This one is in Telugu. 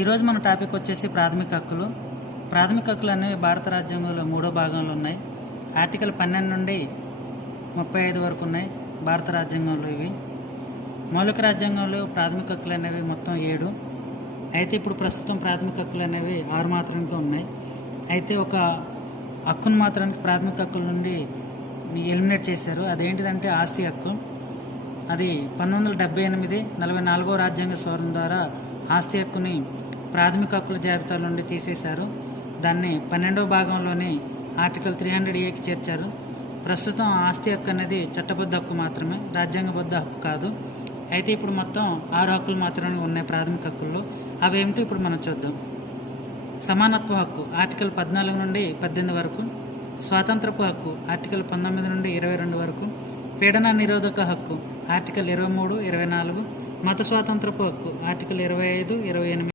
ఈరోజు మన టాపిక్ వచ్చేసి ప్రాథమిక హక్కులు. ప్రాథమిక హక్కులు అనేవి భారత రాజ్యాంగంలో 3వ భాగంలో ఉన్నాయి. ఆర్టికల్ 12 నుండి 35 వరకు ఉన్నాయి భారత రాజ్యాంగంలో. ఇవి మౌలిక రాజ్యాంగంలో ప్రాథమిక హక్కులు అనేవి మొత్తం 7. అయితే ఇప్పుడు ప్రస్తుతం ప్రాథమిక హక్కులు అనేవి 6 మాత్రమే ఉన్నాయి. అయితే ఒక హక్కును మాత్రానికి ప్రాథమిక హక్కుల నుండి ఎలిమినేట్ చేశారు. అదేంటిదంటే ఆస్తి హక్కు. అది 1978 44వ రాజ్యాంగ సవరణ ద్వారా ఆస్తి హక్కుని ప్రాథమిక హక్కుల జాబితా నుండి తీసేశారు. దాన్ని 12వ భాగంలోని ఆర్టికల్ 300A చేర్చారు. ప్రస్తుతం ఆస్తి హక్కు అనేది చట్టబద్ధ హక్కు మాత్రమే, రాజ్యాంగబద్ధ హక్కు కాదు. అయితే ఇప్పుడు మొత్తం 6 హక్కులు మాత్రమే ఉన్నాయి ప్రాథమిక హక్కుల్లో. అవేమిటో ఇప్పుడు మనం చూద్దాం. సమానత్వ హక్కు ఆర్టికల్ 14 నుండి 18 వరకు, స్వాతంత్రపు హక్కు ఆర్టికల్ 19 నుండి 22 వరకు, పీడన నిరోధక హక్కు ఆర్టికల్ 23, 24, మత స్వాతంత్రపు హక్కు ఆర్టికల్ 25, 28.